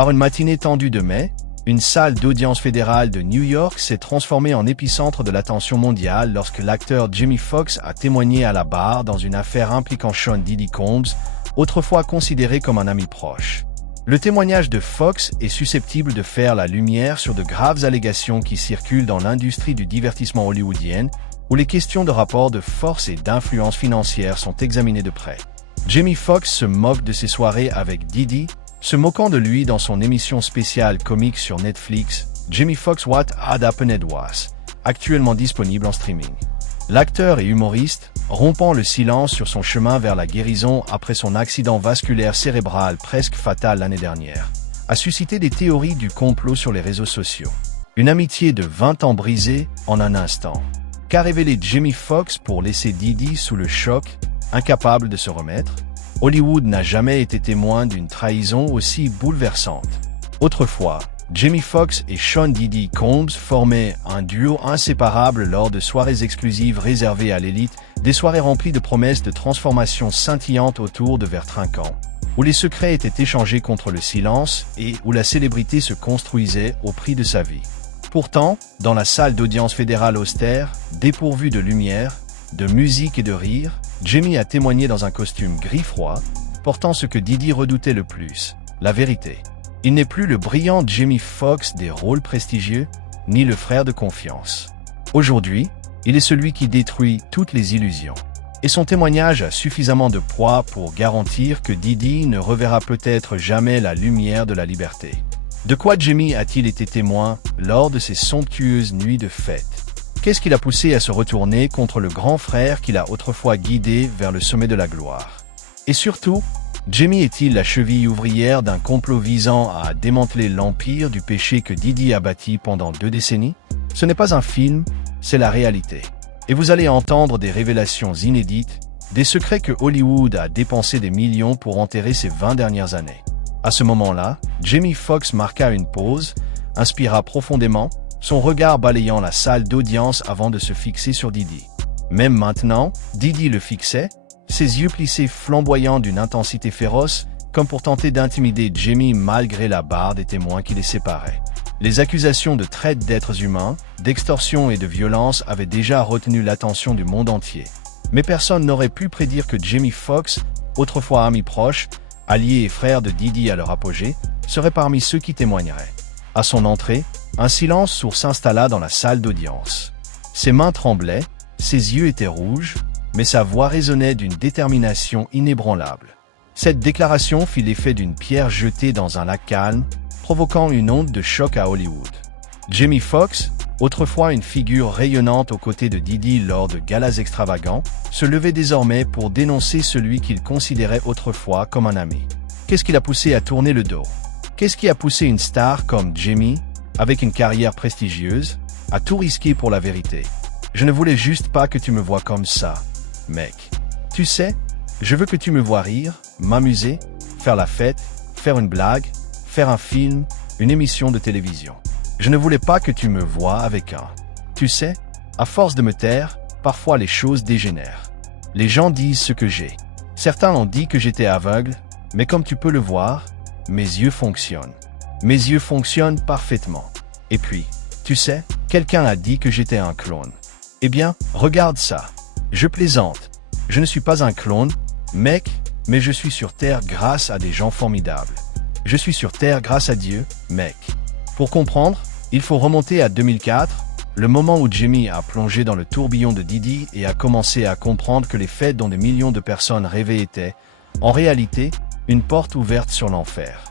Par une matinée tendue de mai, une salle d'audience fédérale de New York s'est transformée en épicentre de l'attention mondiale lorsque l'acteur Jamie Foxx a témoigné à la barre dans une affaire impliquant Sean Diddy Combs, autrefois considéré comme un ami proche. Le témoignage de Foxx est susceptible de faire la lumière sur de graves allégations qui circulent dans l'industrie du divertissement hollywoodienne, où les questions de rapport de force et d'influence financière sont examinées de près. Jamie Foxx se moque de ses soirées avec Diddy, se moquant de lui dans son émission spéciale comique sur Netflix, Jamie Foxx What Had Happened Was, actuellement disponible en streaming. L'acteur et humoriste, rompant le silence sur son chemin vers la guérison après son accident vasculaire cérébral presque fatal l'année dernière, a suscité des théories du complot sur les réseaux sociaux. Une amitié de 20 ans brisée en un instant. Qu'a révélé Jamie Foxx pour laisser Diddy sous le choc, incapable de se remettre? Hollywood n'a jamais été témoin d'une trahison aussi bouleversante. Autrefois, Jamie Foxx et Sean Diddy Combs formaient un duo inséparable lors de soirées exclusives réservées à l'élite, des soirées remplies de promesses de transformation scintillantes autour de verres trinquants, où les secrets étaient échangés contre le silence et où la célébrité se construisait au prix de sa vie. Pourtant, dans la salle d'audience fédérale austère, dépourvue de lumière, de musique et de rire, Jamie a témoigné dans un costume gris-froid, portant ce que Diddy redoutait le plus, la vérité. Il n'est plus le brillant Jamie Foxx des rôles prestigieux, ni le frère de confiance. Aujourd'hui, il est celui qui détruit toutes les illusions. Et son témoignage a suffisamment de poids pour garantir que Diddy ne reverra peut-être jamais la lumière de la liberté. De quoi Jamie a-t-il été témoin lors de ces somptueuses nuits de fête? Qu'est-ce qui l'a poussé à se retourner contre le grand frère qu'il a autrefois guidé vers le sommet de la gloire? Et surtout, Jamie est-il la cheville ouvrière d'un complot visant à démanteler l'empire du péché que Diddy a bâti pendant 2 décennies? Ce n'est pas un film, c'est la réalité. Et vous allez entendre des révélations inédites, des secrets que Hollywood a dépensé des millions pour enterrer ces 20 dernières années. À ce moment-là, Jamie Foxx marqua une pause, inspira profondément, son regard balayant la salle d'audience avant de se fixer sur Diddy. Même maintenant, Diddy le fixait, ses yeux plissés flamboyants d'une intensité féroce, comme pour tenter d'intimider Jamie malgré la barre des témoins qui les séparait. Les accusations de traite d'êtres humains, d'extorsion et de violence avaient déjà retenu l'attention du monde entier. Mais personne n'aurait pu prédire que Jamie Foxx, autrefois ami proche, allié et frère de Diddy à leur apogée, serait parmi ceux qui témoigneraient. À son entrée, un silence sourd s'installa dans la salle d'audience. Ses mains tremblaient, ses yeux étaient rouges, mais sa voix résonnait d'une détermination inébranlable. Cette déclaration fit l'effet d'une pierre jetée dans un lac calme, provoquant une onde de choc à Hollywood. Jamie Foxx, autrefois une figure rayonnante aux côtés de Diddy lors de galas extravagants, se levait désormais pour dénoncer celui qu'il considérait autrefois comme un ami. Qu'est-ce qui l'a poussé à tourner le dos? Qu'est-ce qui a poussé une star comme Jamie, avec une carrière prestigieuse, à tout risquer pour la vérité? Je ne voulais juste pas que tu me vois comme ça, mec. Tu sais, je veux que tu me vois rire, m'amuser, faire la fête, faire une blague, faire un film, une émission de télévision. Je ne voulais pas que tu me vois avec un... Tu sais, à force de me taire, parfois les choses dégénèrent. Les gens disent ce que j'ai. Certains ont dit que j'étais aveugle, mais comme tu peux le voir, mes yeux fonctionnent. Mes yeux fonctionnent parfaitement. Et puis, tu sais, quelqu'un a dit que j'étais un clone. Eh bien, regarde ça. Je plaisante. Je ne suis pas un clone, mec, mais je suis sur Terre grâce à des gens formidables. Je suis sur Terre grâce à Dieu, mec. Pour comprendre, il faut remonter à 2004, le moment où Jamie a plongé dans le tourbillon de Diddy et a commencé à comprendre que les fêtes dont des millions de personnes rêvaient étaient, en réalité, une porte ouverte sur l'enfer.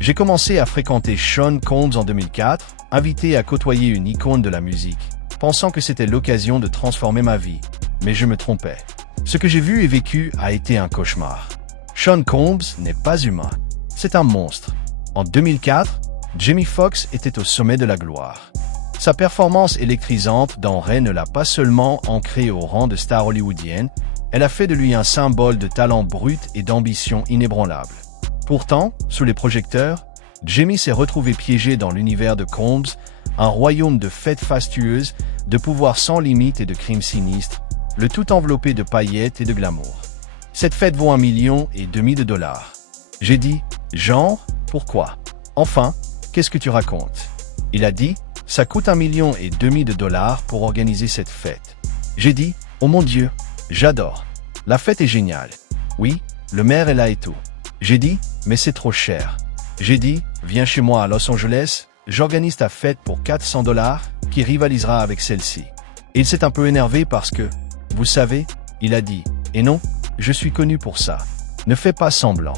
J'ai commencé à fréquenter Sean Combs en 2004, invité à côtoyer une icône de la musique, pensant que c'était l'occasion de transformer ma vie, mais je me trompais. Ce que j'ai vu et vécu a été un cauchemar. Sean Combs n'est pas humain, c'est un monstre. En 2004, Jamie Foxx était au sommet de la gloire. Sa performance électrisante dans Ray ne l'a pas seulement ancré au rang de star hollywoodienne, elle a fait de lui un symbole de talent brut et d'ambition inébranlable. Pourtant, sous les projecteurs, Jamie s'est retrouvé piégé dans l'univers de Combs, un royaume de fêtes fastueuses, de pouvoirs sans limite et de crimes sinistres, le tout enveloppé de paillettes et de glamour. Cette fête vaut $1,5 million. J'ai dit, genre, pourquoi? Enfin, qu'est-ce que tu racontes? Il a dit, ça coûte $1,5 million pour organiser cette fête. J'ai dit, oh mon Dieu, j'adore. La fête est géniale. Oui, le maire est là et tout. J'ai dit, mais c'est trop cher. J'ai dit, viens chez moi à Los Angeles, j'organise ta fête pour $400 qui rivalisera avec celle-ci. Il s'est un peu énervé parce que, vous savez, il a dit, et non, je suis connu pour ça. Ne fais pas semblant.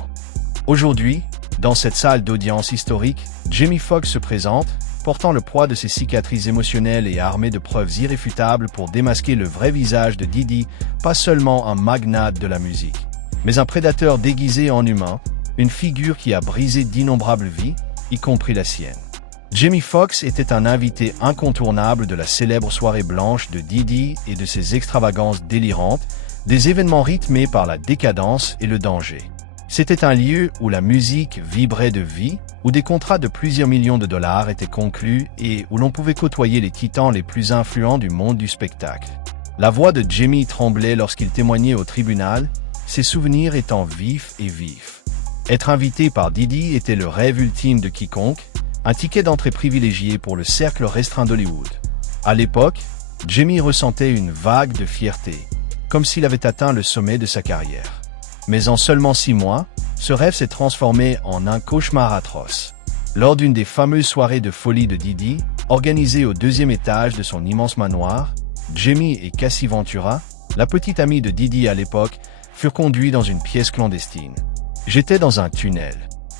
Aujourd'hui, dans cette salle d'audience historique, Jamie Foxx se présente, portant le poids de ses cicatrices émotionnelles et armé de preuves irréfutables pour démasquer le vrai visage de Diddy, pas seulement un magnate de la musique, mais un prédateur déguisé en humain, une figure qui a brisé d'innombrables vies, y compris la sienne. Jamie Foxx était un invité incontournable de la célèbre soirée blanche de Diddy et de ses extravagances délirantes, des événements rythmés par la décadence et le danger. C'était un lieu où la musique vibrait de vie, où des contrats de plusieurs millions de dollars étaient conclus et où l'on pouvait côtoyer les titans les plus influents du monde du spectacle. La voix de Jamie tremblait lorsqu'il témoignait au tribunal, ses souvenirs étant vifs et vifs. Être invité par Diddy était le rêve ultime de quiconque, un ticket d'entrée privilégié pour le cercle restreint d'Hollywood. À l'époque, Jamie ressentait une vague de fierté, comme s'il avait atteint le sommet de sa carrière. Mais en seulement 6 mois, ce rêve s'est transformé en un cauchemar atroce. Lors d'une des fameuses soirées de folie de Diddy, organisée au 2e étage de son immense manoir, Jamie et Cassie Ventura, la petite amie de Diddy à l'époque, furent conduits dans une pièce clandestine. J'étais dans un tunnel.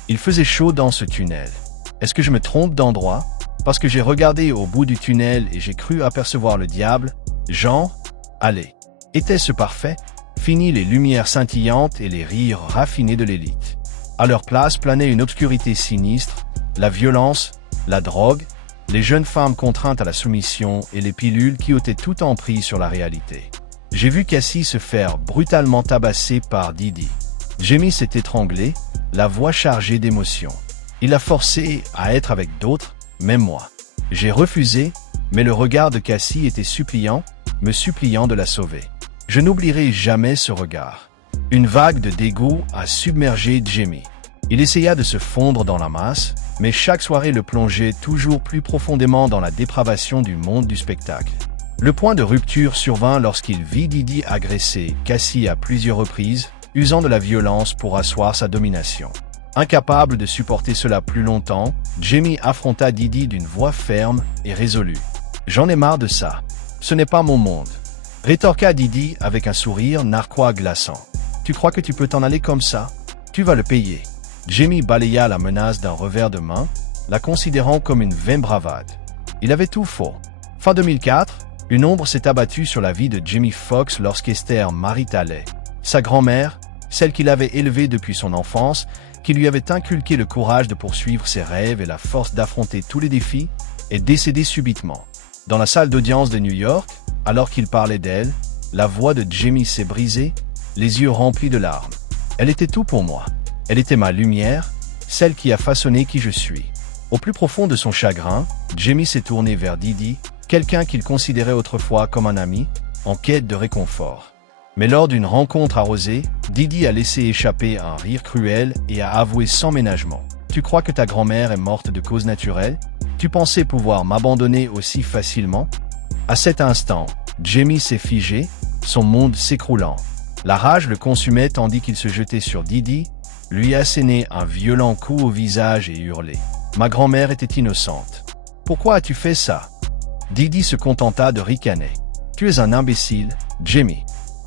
Il faisait chaud dans ce tunnel. Est-ce que je me trompe d'endroit? Parce que j'ai regardé au bout du tunnel et j'ai cru apercevoir le diable. Genre, allez. Était-ce parfait? Fini les lumières scintillantes et les rires raffinés de l'élite. À leur place planait une obscurité sinistre, la violence, la drogue, les jeunes femmes contraintes à la soumission et les pilules qui ôtaient tout emprise sur la réalité. J'ai vu Cassie se faire brutalement tabasser par Diddy. Jamie s'est étranglé, la voix chargée d'émotion. Il l'a forcé à être avec d'autres, même moi. J'ai refusé, mais le regard de Cassie était suppliant, me suppliant de la sauver. Je n'oublierai jamais ce regard. Une vague de dégoût a submergé Jamie. Il essaya de se fondre dans la masse, mais chaque soirée le plongeait toujours plus profondément dans la dépravation du monde du spectacle. Le point de rupture survint lorsqu'il vit Diddy agresser Cassie à plusieurs reprises, usant de la violence pour asseoir sa domination. Incapable de supporter cela plus longtemps, Jamie affronta Diddy d'une voix ferme et résolue. « J'en ai marre de ça. Ce n'est pas mon monde. » Rétorqua Diddy avec un sourire narquois glaçant. « Tu crois que tu peux t'en aller comme ça? Tu vas le payer. » Jamie balaya la menace d'un revers de main, la considérant comme une vaine bravade. Il avait tout faux. Fin 2004, une ombre s'est abattue sur la vie de Jamie Foxx lorsqu'Esther Marie Talley, sa grand-mère, celle qu'il avait élevée depuis son enfance, qui lui avait inculqué le courage de poursuivre ses rêves et la force d'affronter tous les défis, est décédée subitement. Dans la salle d'audience de New York, alors qu'il parlait d'elle, la voix de Jamie s'est brisée, les yeux remplis de larmes. Elle était tout pour moi. Elle était ma lumière, celle qui a façonné qui je suis. Au plus profond de son chagrin, Jamie s'est tourné vers Diddy, quelqu'un qu'il considérait autrefois comme un ami, en quête de réconfort. Mais lors d'une rencontre arrosée, Diddy a laissé échapper un rire cruel et a avoué sans ménagement. « Tu crois que ta grand-mère est morte de cause naturelle? Tu pensais pouvoir m'abandonner aussi facilement ?» À cet instant, Jamie s'est figé, son monde s'écroulant. La rage le consumait tandis qu'il se jetait sur Diddy, lui assénait un violent coup au visage et hurlait. « Ma grand-mère était innocente. Pourquoi as-tu fait ça ?» Diddy se contenta de ricaner. « Tu es un imbécile, Jamie.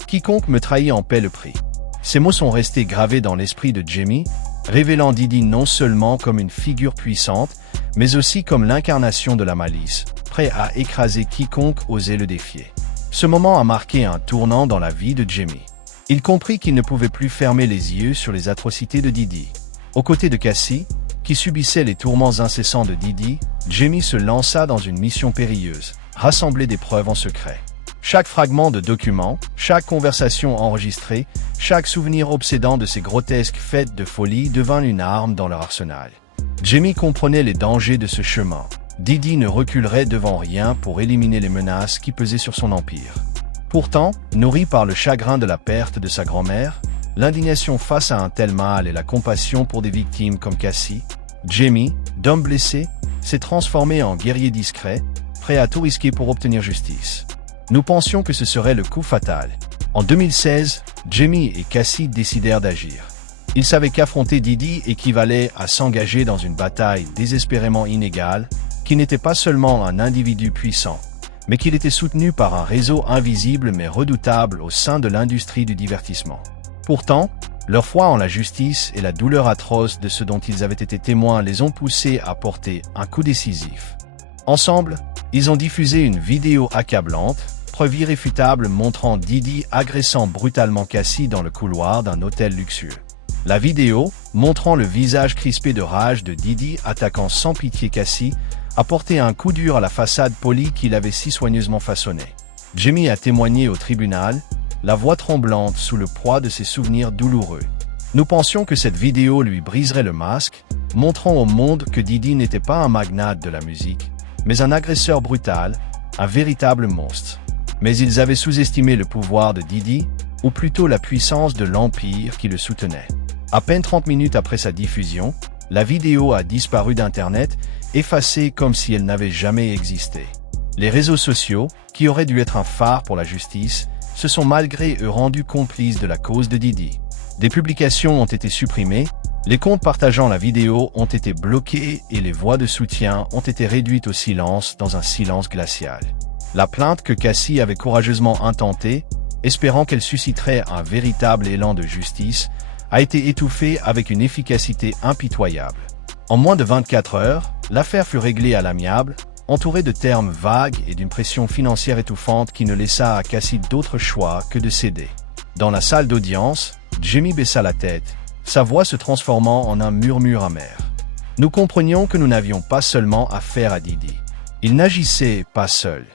Quiconque me trahit en paie le prix. » Ces mots sont restés gravés dans l'esprit de Jamie, révélant Diddy non seulement comme une figure puissante, mais aussi comme l'incarnation de la malice, prêt à écraser quiconque osait le défier. Ce moment a marqué un tournant dans la vie de Jamie. Il comprit qu'il ne pouvait plus fermer les yeux sur les atrocités de Diddy. Aux côtés de Cassie, qui subissait les tourments incessants de Diddy, Jamie se lança dans une mission périlleuse, rassembler des preuves en secret. Chaque fragment de document, chaque conversation enregistrée, chaque souvenir obsédant de ces grotesques fêtes de folie devint une arme dans leur arsenal. Jamie comprenait les dangers de ce chemin. Diddy ne reculerait devant rien pour éliminer les menaces qui pesaient sur son empire. Pourtant, nourri par le chagrin de la perte de sa grand-mère, l'indignation face à un tel mal et la compassion pour des victimes comme Cassie, Jamie, d'homme blessé, s'est transformé en guerrier discret, prêt à tout risquer pour obtenir justice. Nous pensions que ce serait le coup fatal. En 2016, Jamie et Cassie décidèrent d'agir. Ils savaient qu'affronter Diddy équivalait à s'engager dans une bataille désespérément inégale, qui n'était pas seulement un individu puissant, mais qu'il était soutenu par un réseau invisible mais redoutable au sein de l'industrie du divertissement. Pourtant, leur foi en la justice et la douleur atroce de ce dont ils avaient été témoins les ont poussés à porter un coup décisif. Ensemble, ils ont diffusé une vidéo accablante, preuve irréfutable montrant Diddy agressant brutalement Cassie dans le couloir d'un hôtel luxueux. La vidéo, montrant le visage crispé de rage de Diddy attaquant sans pitié Cassie, a porté un coup dur à la façade polie qu'il avait si soigneusement façonnée. Jamie a témoigné au tribunal, la voix tremblante sous le poids de ses souvenirs douloureux. Nous pensions que cette vidéo lui briserait le masque, montrant au monde que Diddy n'était pas un magnate de la musique, mais un agresseur brutal, un véritable monstre. Mais ils avaient sous-estimé le pouvoir de Diddy, ou plutôt la puissance de l'empire qui le soutenait. À peine 30 minutes après sa diffusion, la vidéo a disparu d'Internet, effacée comme si elle n'avait jamais existé. Les réseaux sociaux, qui auraient dû être un phare pour la justice, se sont malgré eux rendus complices de la cause de Diddy. Des publications ont été supprimées, les comptes partageant la vidéo ont été bloqués et les voix de soutien ont été réduites au silence dans un silence glacial. La plainte que Cassie avait courageusement intentée, espérant qu'elle susciterait un véritable élan de justice, a été étouffée avec une efficacité impitoyable. En moins de 24 heures, l'affaire fut réglée à l'amiable, entourée de termes vagues et d'une pression financière étouffante qui ne laissa à Cassie d'autre choix que de céder. Dans la salle d'audience, Jamie baissa la tête, sa voix se transformant en un murmure amer. Nous comprenions que nous n'avions pas seulement affaire à Diddy. Il n'agissait pas seul.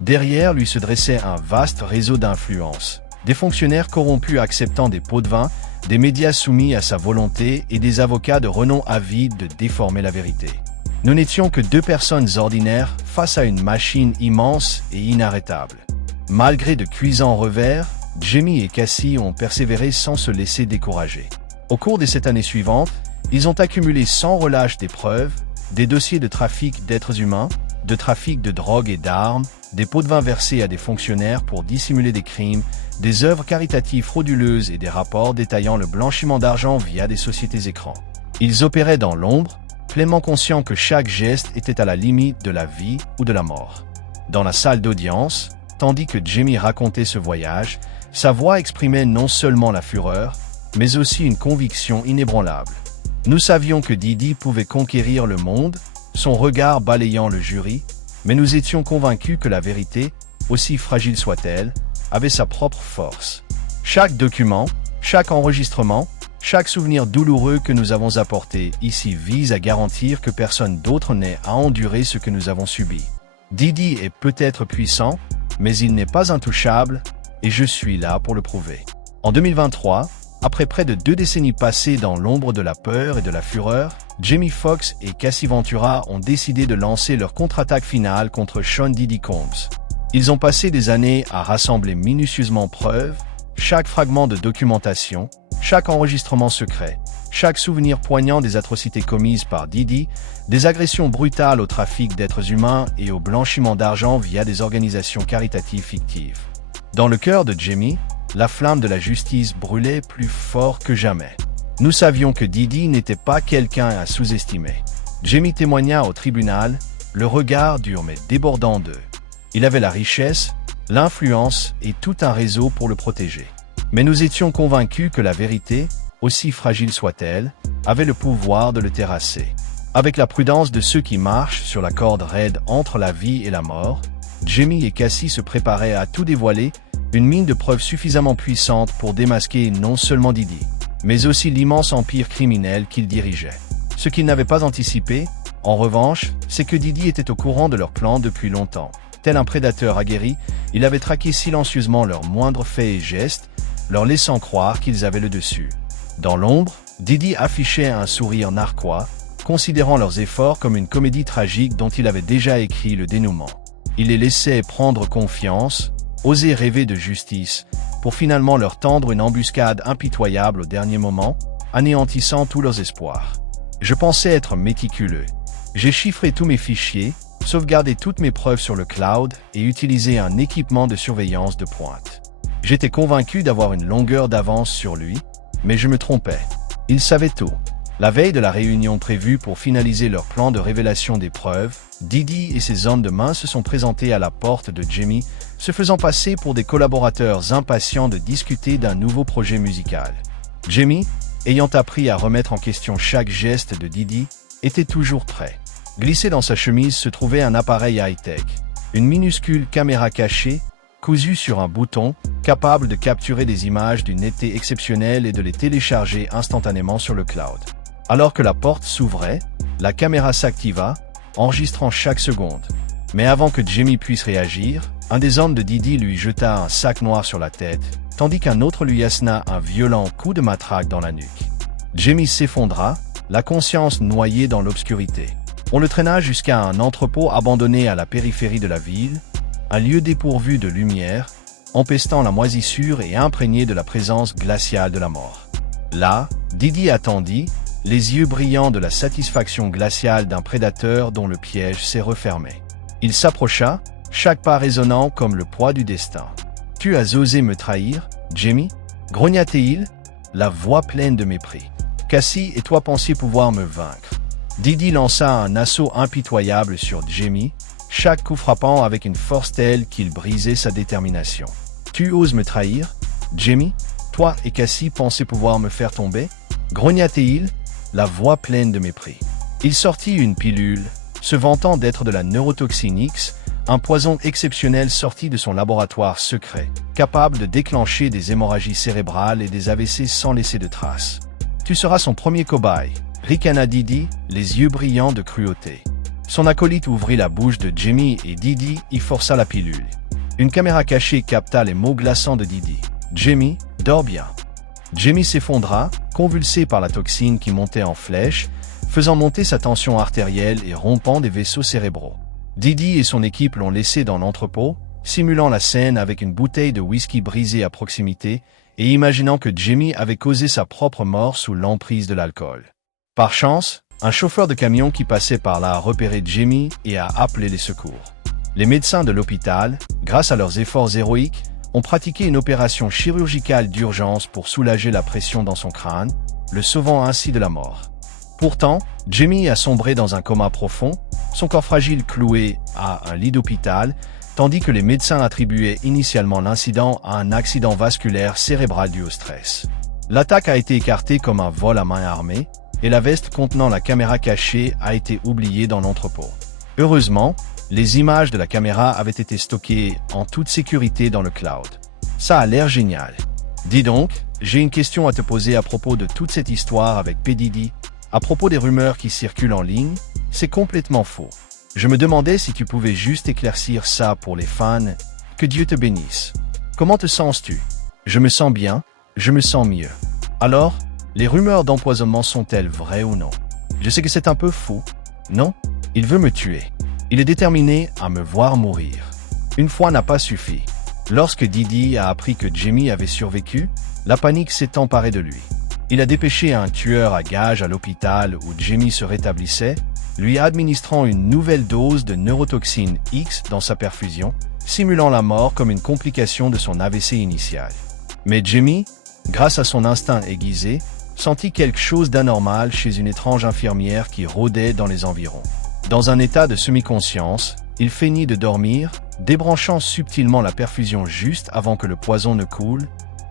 Derrière lui se dressait un vaste réseau d'influence, des fonctionnaires corrompus acceptant des pots de vin, des médias soumis à sa volonté et des avocats de renom avides de déformer la vérité. Nous n'étions que deux personnes ordinaires face à une machine immense et inarrêtable. Malgré de cuisants revers, Jamie et Cassie ont persévéré sans se laisser décourager. Au cours de cette année suivante, ils ont accumulé sans relâche des preuves, des dossiers de trafic d'êtres humains, de trafic de drogue et d'armes, des pots de vin versés à des fonctionnaires pour dissimuler des crimes, des œuvres caritatives frauduleuses et des rapports détaillant le blanchiment d'argent via des sociétés écrans. Ils opéraient dans l'ombre, pleinement conscients que chaque geste était à la limite de la vie ou de la mort. Dans la salle d'audience, tandis que Jamie racontait ce voyage, sa voix exprimait non seulement la fureur, mais aussi une conviction inébranlable. Nous savions que Diddy pouvait conquérir le monde, son regard balayant le jury, mais nous étions convaincus que la vérité, aussi fragile soit-elle, avait sa propre force. Chaque document, chaque enregistrement, chaque souvenir douloureux que nous avons apporté ici vise à garantir que personne d'autre n'ait à endurer ce que nous avons subi. Diddy est peut-être puissant, mais il n'est pas intouchable, et je suis là pour le prouver. En 2023, après près de 2 décennies passées dans l'ombre de la peur et de la fureur, Jamie Foxx et Cassie Ventura ont décidé de lancer leur contre-attaque finale contre Sean Diddy Combs. Ils ont passé des années à rassembler minutieusement preuves, chaque fragment de documentation, chaque enregistrement secret, chaque souvenir poignant des atrocités commises par Diddy, des agressions brutales au trafic d'êtres humains et au blanchiment d'argent via des organisations caritatives fictives. Dans le cœur de Jamie, la flamme de la justice brûlait plus fort que jamais. Nous savions que Diddy n'était pas quelqu'un à sous-estimer. Jamie témoigna au tribunal, le regard dur mais débordant d'eux. Il avait la richesse, l'influence et tout un réseau pour le protéger. Mais nous étions convaincus que la vérité, aussi fragile soit-elle, avait le pouvoir de le terrasser. Avec la prudence de ceux qui marchent sur la corde raide entre la vie et la mort, Jamie et Cassie se préparaient à tout dévoiler, une mine de preuves suffisamment puissante pour démasquer non seulement Diddy, mais aussi l'immense empire criminel qu'il dirigeait. Ce qu'ils n'avaient pas anticipé, en revanche, c'est que Diddy était au courant de leur plan depuis longtemps. Tel un prédateur aguerri, il avait traqué silencieusement leurs moindres faits et gestes, leur laissant croire qu'ils avaient le dessus. Dans l'ombre, Diddy affichait un sourire narquois, considérant leurs efforts comme une comédie tragique dont il avait déjà écrit le dénouement. Il les laissait prendre confiance, oser rêver de justice, pour finalement leur tendre une embuscade impitoyable au dernier moment, anéantissant tous leurs espoirs. Je pensais être méticuleux. J'ai chiffré tous mes fichiers, sauvegardé toutes mes preuves sur le cloud et utilisé un équipement de surveillance de pointe. J'étais convaincu d'avoir une longueur d'avance sur lui, mais je me trompais. Il savait tout. La veille de la réunion prévue pour finaliser leur plan de révélation des preuves, Diddy et ses hommes de main se sont présentés à la porte de Jimmy, se faisant passer pour des collaborateurs impatients de discuter d'un nouveau projet musical. Jimmy, ayant appris à remettre en question chaque geste de Diddy, était toujours prêt. Glissé dans sa chemise se trouvait un appareil high-tech, une minuscule caméra cachée, cousue sur un bouton, capable de capturer des images d'une netteté exceptionnelle et de les télécharger instantanément sur le cloud. Alors que la porte s'ouvrait, la caméra s'activa, enregistrant chaque seconde. Mais avant que Jimmy puisse réagir, un des hommes de Diddy lui jeta un sac noir sur la tête, tandis qu'un autre lui assena un violent coup de matraque dans la nuque. Jimmy s'effondra, la conscience noyée dans l'obscurité. On le traîna jusqu'à un entrepôt abandonné à la périphérie de la ville, un lieu dépourvu de lumière, empestant la moisissure et imprégné de la présence glaciale de la mort. Là, Diddy attendit, les yeux brillants de la satisfaction glaciale d'un prédateur dont le piège s'est refermé. Il s'approcha, chaque pas résonnant comme le poids du destin. « Tu as osé me trahir, Jimmy » grogna-t-il, la voix pleine de mépris. « Cassie et toi pensiez pouvoir me vaincre. » Diddy lança un assaut impitoyable sur Jimmy, chaque coup frappant avec une force telle qu'il brisait sa détermination. « Tu oses me trahir, Jimmy ? Toi et Cassie pensaient pouvoir me faire tomber » grogna-t-il, la voix pleine de mépris. Il sortit une pilule, se vantant d'être de la neurotoxine X, un poison exceptionnel sorti de son laboratoire secret, capable de déclencher des hémorragies cérébrales et des AVC sans laisser de traces. « Tu seras son premier cobaye », ricana Diddy, les yeux brillants de cruauté. Son acolyte ouvrit la bouche de Jimmy et Diddy y força la pilule. Une caméra cachée capta les mots glaçants de Diddy. « Jimmy, dors bien ». Jimmy s'effondra, convulsé par la toxine qui montait en flèche, faisant monter sa tension artérielle et rompant des vaisseaux cérébraux. Diddy et son équipe l'ont laissé dans l'entrepôt, simulant la scène avec une bouteille de whisky brisée à proximité et imaginant que Jimmy avait causé sa propre mort sous l'emprise de l'alcool. Par chance, un chauffeur de camion qui passait par là a repéré Jimmy et a appelé les secours. Les médecins de l'hôpital, grâce à leurs efforts héroïques, ont pratiqué une opération chirurgicale d'urgence pour soulager la pression dans son crâne, le sauvant ainsi de la mort. Pourtant, Jimmy a sombré dans un coma profond, son corps fragile cloué à un lit d'hôpital, tandis que les médecins attribuaient initialement l'incident à un accident vasculaire cérébral dû au stress. L'attaque a été écartée comme un vol à main armée, et la veste contenant la caméra cachée a été oubliée dans l'entrepôt. Heureusement, les images de la caméra avaient été stockées en toute sécurité dans le cloud. Ça a l'air génial. Dis donc, j'ai une question à te poser à propos de toute cette histoire avec P. Diddy. À propos des rumeurs qui circulent en ligne, c'est complètement faux. Je me demandais si tu pouvais juste éclaircir ça pour les fans. Que Dieu te bénisse. Comment te sens-tu? Je me sens bien, je me sens mieux. Alors, les rumeurs d'empoisonnement sont-elles vraies ou non? Je sais que c'est un peu fou. Non? Il veut me tuer. Il est déterminé à me voir mourir. Une fois n'a pas suffi. Lorsque Diddy a appris que Jimmy avait survécu, la panique s'est emparée de lui. Il a dépêché un tueur à gages à l'hôpital où Jimmy se rétablissait, lui administrant une nouvelle dose de neurotoxine X dans sa perfusion, simulant la mort comme une complication de son AVC initial. Mais Jimmy, grâce à son instinct aiguisé, sentit quelque chose d'anormal chez une étrange infirmière qui rôdait dans les environs. Dans un état de semi-conscience, il feignit de dormir, débranchant subtilement la perfusion juste avant que le poison ne coule,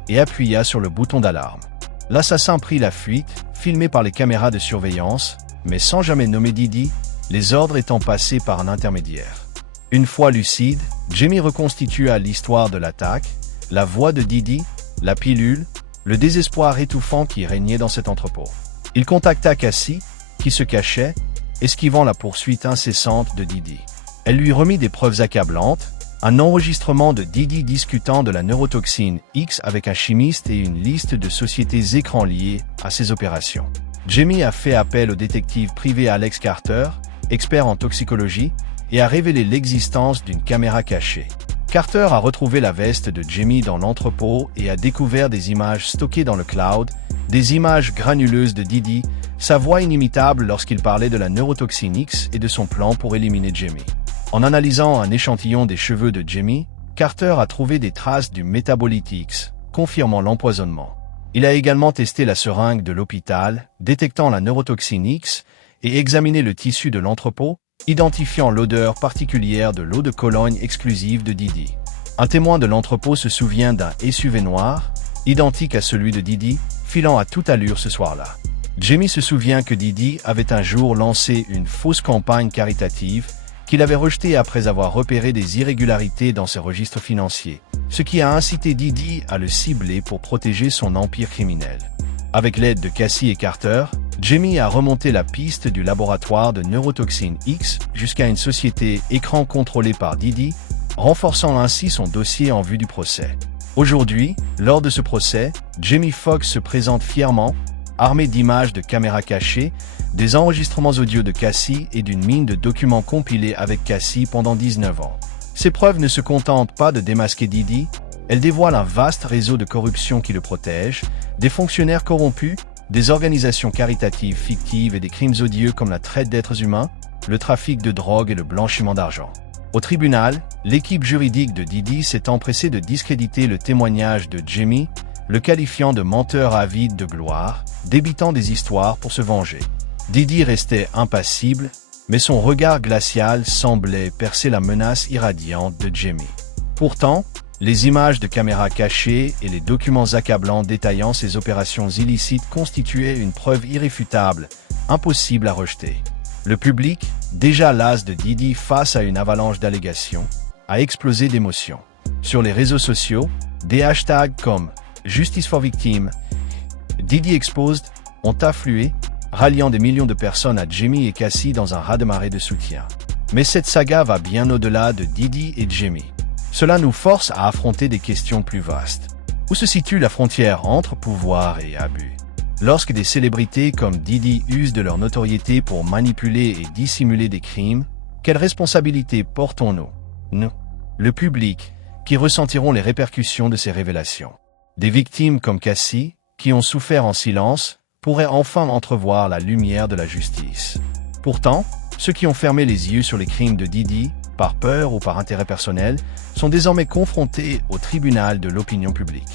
et appuya sur le bouton d'alarme. L'assassin prit la fuite, filmé par les caméras de surveillance, mais sans jamais nommer Diddy, les ordres étant passés par un intermédiaire. Une fois lucide, Jimmy reconstitua l'histoire de l'attaque, la voix de Diddy, la pilule, le désespoir étouffant qui régnait dans cet entrepôt. Il contacta Cassie, qui se cachait, esquivant la poursuite incessante de Diddy. Elle lui remit des preuves accablantes, un enregistrement de Diddy discutant de la neurotoxine X avec un chimiste et une liste de sociétés écrans liées à ses opérations. Jimmy a fait appel au détective privé Alex Carter, expert en toxicologie, et a révélé l'existence d'une caméra cachée. Carter a retrouvé la veste de Jimmy dans l'entrepôt et a découvert des images stockées dans le cloud, Des images granuleuses de Diddy, sa voix inimitable lorsqu'il parlait de la neurotoxine X et de son plan pour éliminer Jimmy. En analysant un échantillon des cheveux de Jimmy, Carter a trouvé des traces du métabolite X, confirmant l'empoisonnement. Il a également testé la seringue de l'hôpital, détectant la neurotoxine X, et examiné le tissu de l'entrepôt, identifiant l'odeur particulière de l'eau de Cologne exclusive de Diddy. Un témoin de l'entrepôt se souvient d'un SUV noir, identique à celui de Diddy, filant à toute allure ce soir-là. Jimmy se souvient que Diddy avait un jour lancé une fausse campagne caritative qu'il avait rejetée après avoir repéré des irrégularités dans ses registres financiers, ce qui a incité Diddy à le cibler pour protéger son empire criminel. Avec l'aide de Cassie et Carter, Jimmy a remonté la piste du laboratoire de neurotoxine X jusqu'à une société écran contrôlée par Diddy, renforçant ainsi son dossier en vue du procès. Aujourd'hui, lors de ce procès, Jamie Foxx se présente fièrement, armé d'images de caméras cachées, des enregistrements audio de Cassie et d'une mine de documents compilés avec Cassie pendant 19 ans. Ces preuves ne se contentent pas de démasquer Diddy, elles dévoilent un vaste réseau de corruption qui le protège, des fonctionnaires corrompus, des organisations caritatives fictives et des crimes odieux comme la traite d'êtres humains, le trafic de drogue et le blanchiment d'argent. Au tribunal, l'équipe juridique de Diddy s'est empressée de discréditer le témoignage de Jimmy, le qualifiant de menteur avide de gloire, débitant des histoires pour se venger. Diddy restait impassible, mais son regard glacial semblait percer la menace irradiante de Jimmy. Pourtant, les images de caméras cachées et les documents accablants détaillant ses opérations illicites constituaient une preuve irréfutable, impossible à rejeter. Le public, déjà las de Diddy face à une avalanche d'allégations, a explosé d'émotion. Sur les réseaux sociaux, des hashtags comme Justice for Victims, Diddy Exposed ont afflué, ralliant des millions de personnes à Jimmy et Cassie dans un raz-de-marée de soutien. Mais cette saga va bien au-delà de Diddy et Jimmy. Cela nous force à affronter des questions plus vastes. Où se situe la frontière entre pouvoir et abus? Lorsque des célébrités comme Diddy usent de leur notoriété pour manipuler et dissimuler des crimes, quelle responsabilité portons-nous, nous, le public, qui ressentirons les répercussions de ces révélations? Des victimes comme Cassie, qui ont souffert en silence, pourraient enfin entrevoir la lumière de la justice. Pourtant, ceux qui ont fermé les yeux sur les crimes de Diddy, par peur ou par intérêt personnel, sont désormais confrontés au tribunal de l'opinion publique.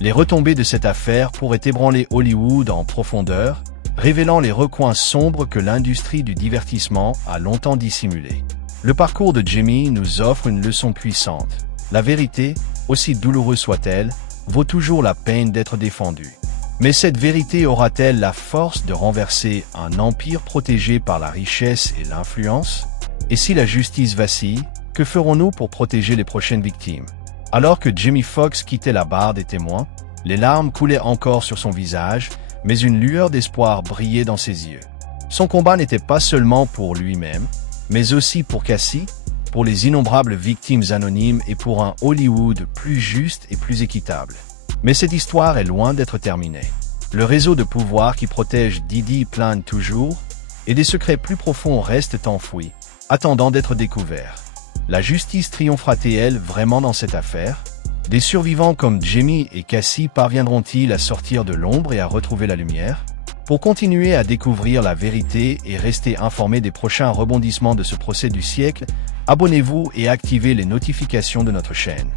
Les retombées de cette affaire pourraient ébranler Hollywood en profondeur, révélant les recoins sombres que l'industrie du divertissement a longtemps dissimulés. Le parcours de Jimmy nous offre une leçon puissante. La vérité, aussi douloureuse soit-elle, vaut toujours la peine d'être défendue. Mais cette vérité aura-t-elle la force de renverser un empire protégé par la richesse et l'influence? Et si la justice vacille, que ferons-nous pour protéger les prochaines victimes? Alors que Jamie Foxx quittait la barre des témoins, les larmes coulaient encore sur son visage, mais une lueur d'espoir brillait dans ses yeux. Son combat n'était pas seulement pour lui-même, mais aussi pour Cassie, pour les innombrables victimes anonymes et pour un Hollywood plus juste et plus équitable. Mais cette histoire est loin d'être terminée. Le réseau de pouvoir qui protège Diddy plane toujours, et des secrets plus profonds restent enfouis, attendant d'être découverts. La justice triomphera-t-elle vraiment dans cette affaire? Des survivants comme Jamie et Cassie parviendront-ils à sortir de l'ombre et à retrouver la lumière? Pour continuer à découvrir la vérité et rester informé des prochains rebondissements de ce procès du siècle, abonnez-vous et activez les notifications de notre chaîne.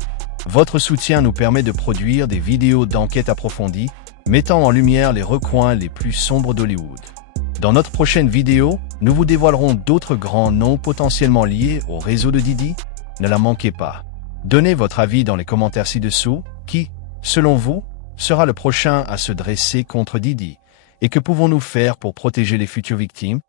Votre soutien nous permet de produire des vidéos d'enquête approfondies, mettant en lumière les recoins les plus sombres d'Hollywood. Dans notre prochaine vidéo, nous vous dévoilerons d'autres grands noms potentiellement liés au réseau de Diddy. Ne la manquez pas. Donnez votre avis dans les commentaires ci-dessous. Qui, selon vous, sera le prochain à se dresser contre Diddy? Et que pouvons-nous faire pour protéger les futures victimes?